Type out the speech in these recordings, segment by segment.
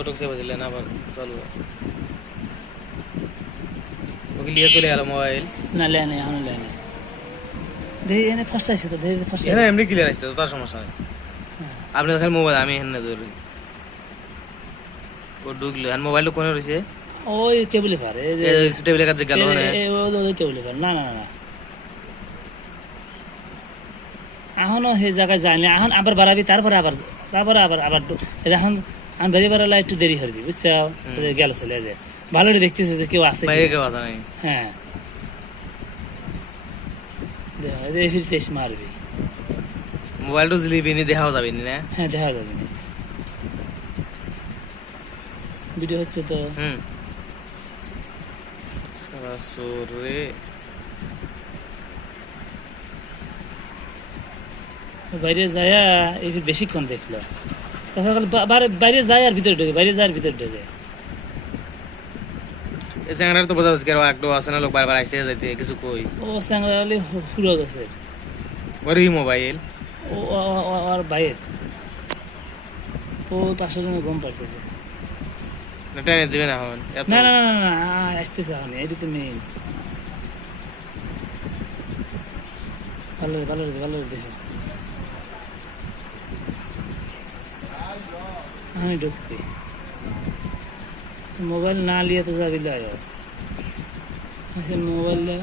ওটুক সেবা দিলেন আবার চালু ওকে নিয়ে চলে গেল মোবাইল না লেয় নাই এখন লেয় নাই দেখি এনে ফার্স্ট আসছে তো দেখি ফার্স্ট এখানে এমনি ক্লিয়ার আসছে তো তার সমস্যা নেই আপনি খালি মোবাইল আমি এখানে ধরি ও ঢুকলো আর মোবাইলটা কোনে রয়েছে ওই টেবিলে পার এই যে টেবিলের কাছে গেল না ওই টেবিলে পার না না না এখনো সেই জায়গায় যায়নি এখন আবার বাড়াবি তারপরে আবার আবার এখন আমি বেরিয়ে বেড়ালে একটু দেরি করবি বুঝছো গেল চলে যায় ভালো করে দেখতেছে যে কেউ আসছে বাইরে কেউ আসে নাই হ্যাঁ ফিরতে এসে মারবি মোবাইলটা জিলিবি নি দেখাও যাবে না হ্যাঁ দেখা যাবে না ভিডিও হচ্ছে তো সরাসরি বাইরে যায় এই বেশিক্ষণ দেখলো বাইরে যায় আর ভিতরে ঢোকে বাইরে যায় আর ভিতরে ঢোকে এই চ্যাংড়ার তো বোঝা যাচ্ছে কেউ একটু আসে না লোক বারবার আসতে যাইতে কিছু কই ও চ্যাংড়া হলে হুড়ো গেছে ওরই মোবাইল ও আর বাইরে ও 500 জনের গম পাড়তেছে না টেনে দিবে না এখন না না না না আসতেছে এখন এটা তো মেইন ভালো দেখো আমি ঢুকবি মোবাইল না লিয়ে তো যাবি আচ্ছা মোবাইলটা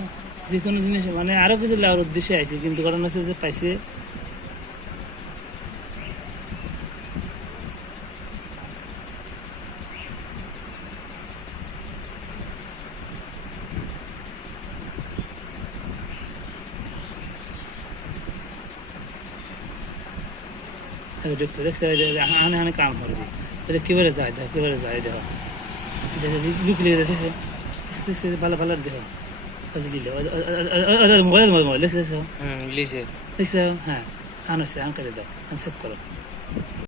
যে কোনো জিনিস মানে আরো কিছু লেওয়ার উদ্দেশ্যে আইছি কিন্তু ঘটনা হচ্ছে যে পাইছে ঢুকতে দেখছে হানে কাম করবি কিভাবে যায় দেখো কিভাবে যায় দেখো লুকলে দেখে ভালো দেখো মোবাইল দেখছো লিছে দেখছো হ্যাঁ আনছে আনকারে দাও সেভ করো